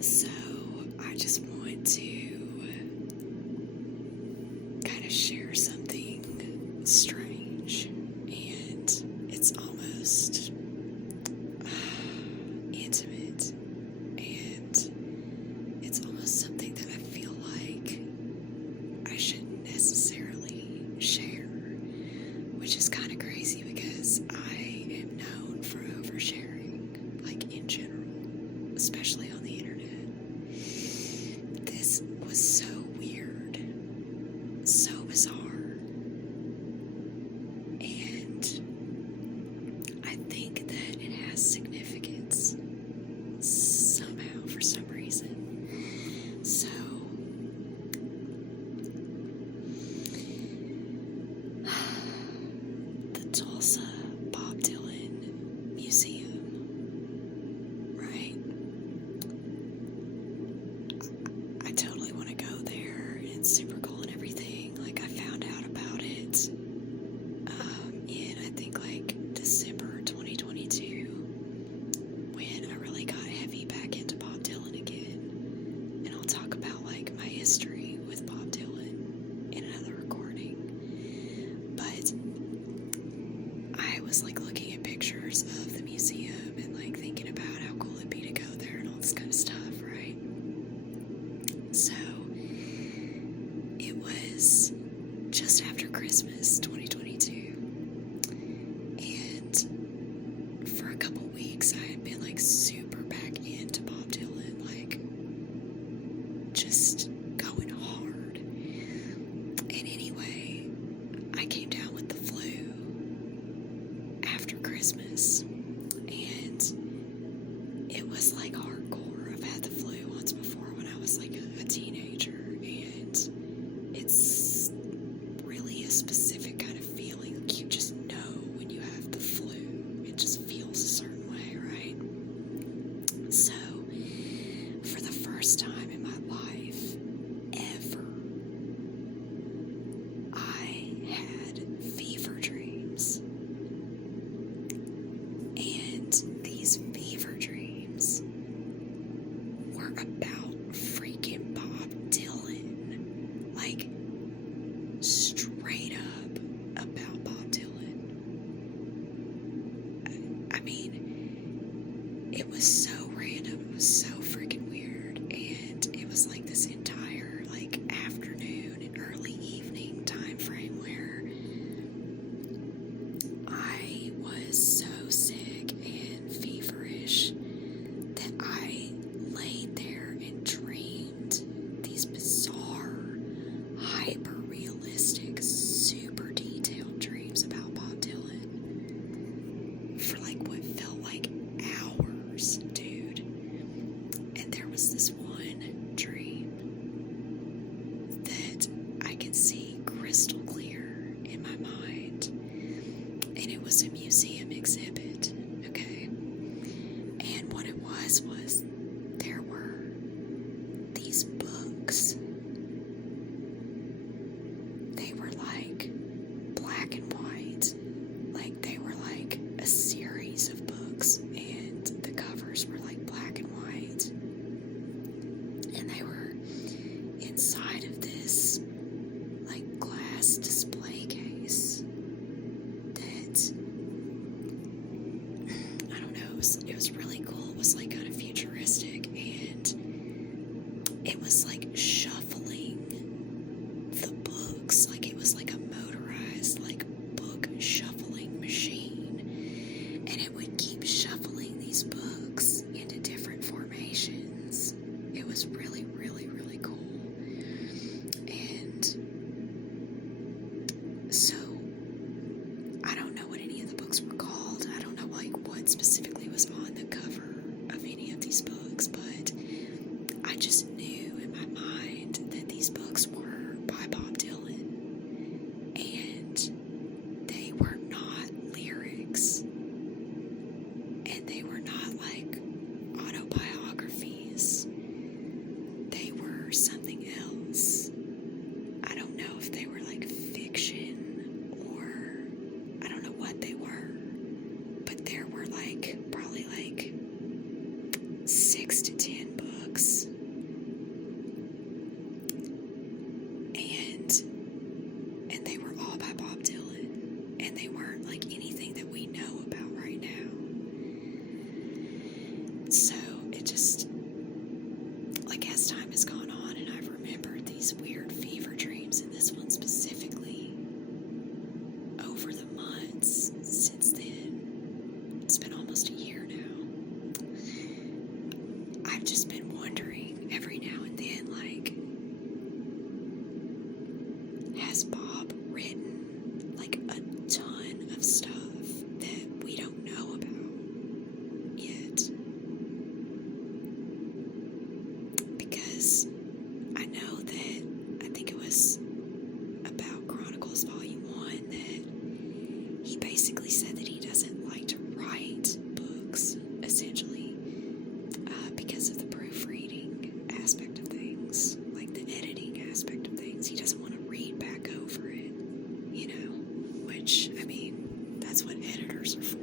So, I just want to kind of share something strange, and it's almost intimate, and it's almost something that I feel like I shouldn't necessarily share, which is kind of crazy because I am known for oversharing, like in general, especially on the internet. This was so weird, so bizarre, and I think that it has significance somehow for some reason. So, the Tulsa Bob Dylan Museum, right? I totally want to go there. It's super cool and everything. Like, I found out about it in, I think, like December 2022, when I really got heavy back into Bob Dylan again. And I'll talk about, like, my history with Bob Dylan in another recording. But I was, like, looking at pictures of the museum and, like, thinking about how cool it'd be to go there and all this kind of stuff, right? So, it was just after Christmas 2022, and for a couple weeks I had been like super back into Bob Dylan, like just going hard. And anyway, I came down with the flu after Christmas, and it was like hardcore. I've had the flu once before when I was like a teenager, and it's really a specific kind of feeling. Like, you just know when you have the flu. It just feels a certain way, right? So, for the first time in my life ever, I had fever dreams. And these fever dreams were about freaking Bob Dylan. Like, straight up about Bob Dylan. I mean, it was so random. It was so freaking weird. And it was like this entire, like, afternoon and early evening time frame where I was so sick and feverish that I laid there and dreamed these bizarre, hyper-realistic, super detailed dreams about Bob Dylan for like what felt like hours, dude. And there was this one dream that I could see crystal clear in my mind, and it was a museum exhibit, okay? And what it was there were these books. They were like black and white. Like, they were like a series of books, and the covers were like black and white. And they were inside of this like glass display case that, I don't know, it was really cool. It was like kind of futuristic, and it was like shuffling the books. Like, it was like a motorized like book shuffling machine, and it would keep shuffling these books into different formations. It was really, really, really cool. And so, I don't know what any of the books were called. I don't know like what specifically was on the cover of any of these books, but I just knew in my mind that these books were by Bob Dylan, and they were not lyrics, and they were not like autobiographies. They were I've just been wondering every now and then, like, has Bob written like a ton of stuff that we don't know about yet? Because I know that, I think it was about Chronicles Volume 1 that he basically said that he doesn't like to write books, essentially, because of the proofreading aspect of things, like the editing aspect of things. He doesn't want to read back over it, you know, which, I mean, that's what editors are for.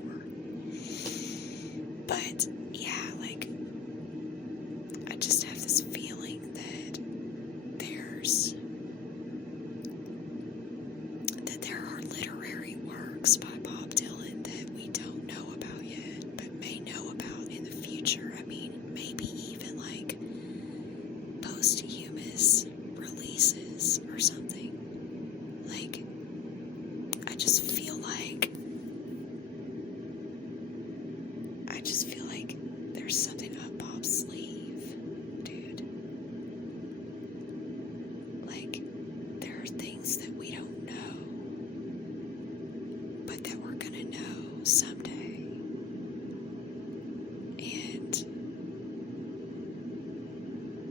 But, yeah, like, I just have this feeling that there are literary works by Bob Dylan that we don't know about yet, but may know about in the future. I mean, maybe even like posthumous releases or something. Like, I just feel like there's something up Bob's sleeve, dude. Like, there are things that we don't know, but that we're gonna know someday. And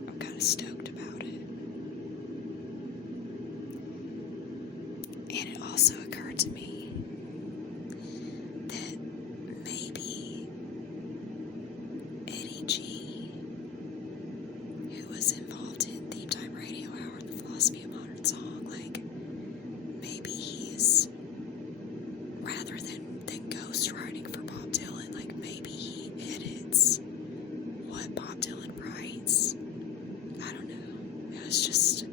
I'm kind of stoked about it. And it also occurred to me that maybe Eddie G, who was involved in Theme Time Radio Hour and the Philosophy of Modern Song, like, maybe he's, rather than ghostwriting for Bob Dylan, like, maybe he edits what Bob Dylan writes. I don't know. It was just